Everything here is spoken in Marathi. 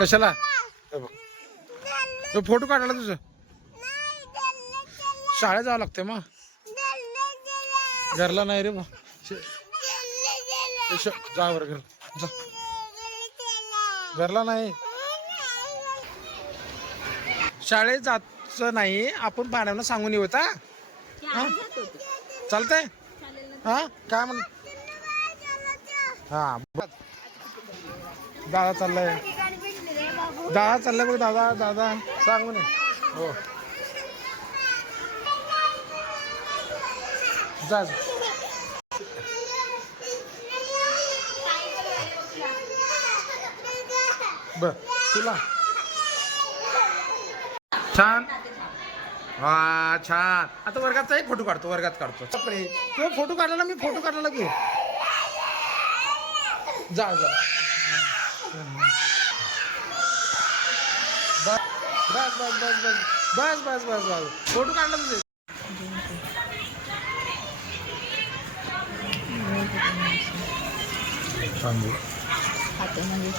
कशाला फोटो काढायला तुझं शाळेत जावं लागते मग घरला नाही रे जा बरं घर जा घरला नाही शाळेत जायचं नाही आपण पाण्यानं सांगून येऊ आता चालतंय हा काय म्हण हा दादा चाललाय बघ दादा सांगू नये हो जा बर तुला छान हा छान आता वर्गाचा एक फोटो काढतो तो फोटो काढला मी फोटो काढला की जा बस फोटो काढला तुझे हातामध्ये